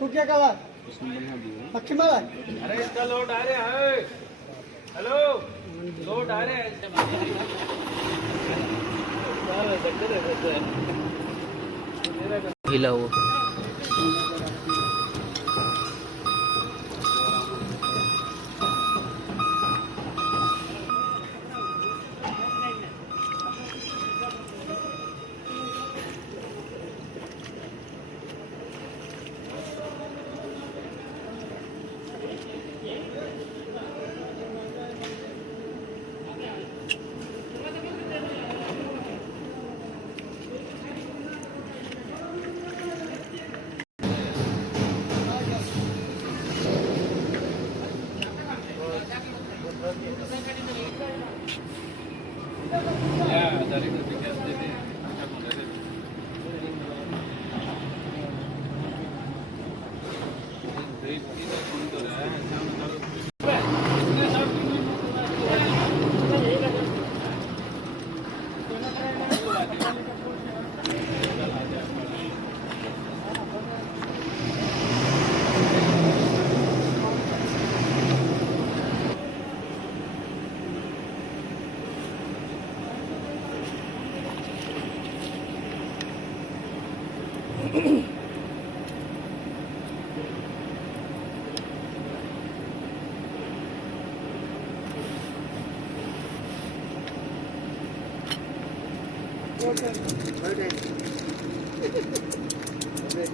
तू क्या कहा पक्की मारा अरे इसका लोड आ रहा है। हेलो लोड आ रहा है। हिलाओ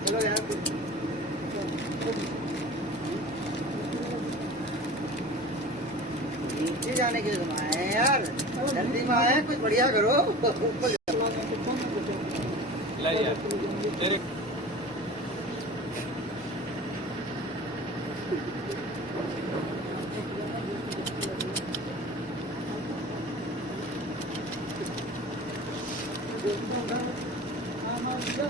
चलो यार नीचे जाने के लिए तुम आए यार जल्दी में आए कुछ बढ़िया करो ले यार तेरे हाँ